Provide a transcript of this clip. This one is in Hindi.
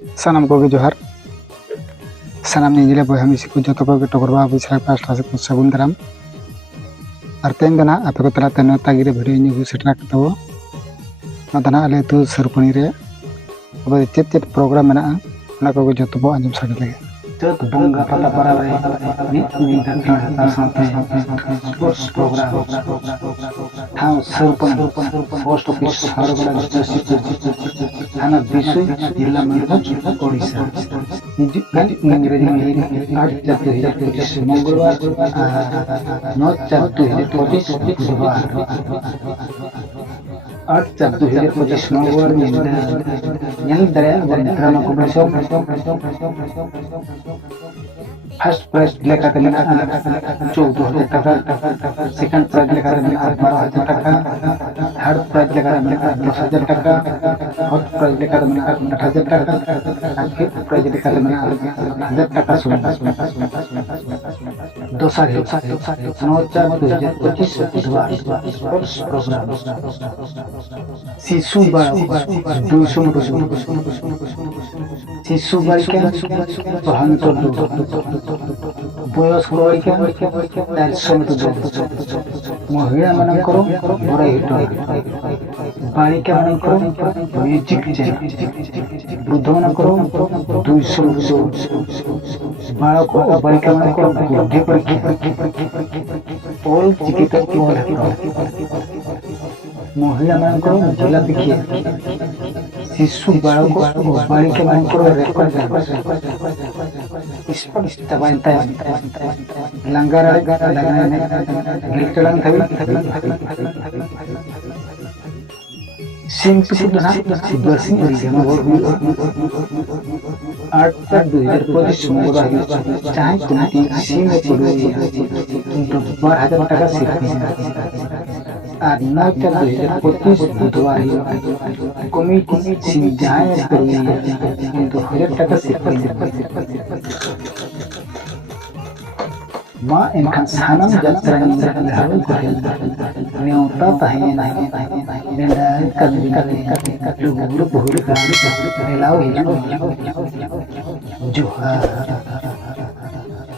सानाम को जोहार सानाम निजिले बहा मिसी को जतो को टकरबा बिछा पास्टा से को सगुन दाराम और तेन दना आपे को तला तनो तागिरे भिडियो न्यू सेटरा कतबो मदना आले तु सरपणी रे अब चेत प्रोग्राम मेना ना को जतो बो अंजम सागे लगे चत बंगा पता परा रे नि धक्का हता साथे स्पोर्ट्स प्रोग्राम था सरपंच पोस्ट ऑफिस सरगड़ा जसी थाना विषय जिला मयूरभंज ओडिशा इंग्रजी में 8/4/2025 मंगलवार 9/4/2025 बुधवार 8/4/2025 मंगलवार yang dari drama komersial first prize लेकर के मिला 14,000 टका, सेकंड प्राइज लेकर मिला 12,000 टका, थर्ड प्राइज लेकर मिला 10,000 टका, फोर्थ प्राइज लेकर मिला 8,000 टका, और फिफ्थ प्राइज लेकर मिला 8,000 टका सुना दोसा 9/4/2025 बुधवार स्पोर्ट्स प्रोग्राम शिशु बालक 200 शिशु बालिका प्रहान बयस्क बालिका 400 महिला मानकर बराईट बालिका मानकर म्यूजिक चैनल वृद्ध मानकर 200 बालक और बालिका मानकर बुद्धि परीक्षा ऑल चिकित्सा महिला मानकर जिला देखिए शिशु बालक और बालिका मानकर langgar gilkelan sim putuna situasi original 8/4/2025 मंगलवार चाहे तुम्हारी sim पड़ोसी तुम 12,000 टका सीखती और 9/4/2025 बुधवार कमिटी sim जाए करोगी 2,000 टका सीखती माँ इनका सानम जत्रनी लहरों को न्योता तहे मेंदाल कभी लुगुरु बहुर का मिलाओ जोहार।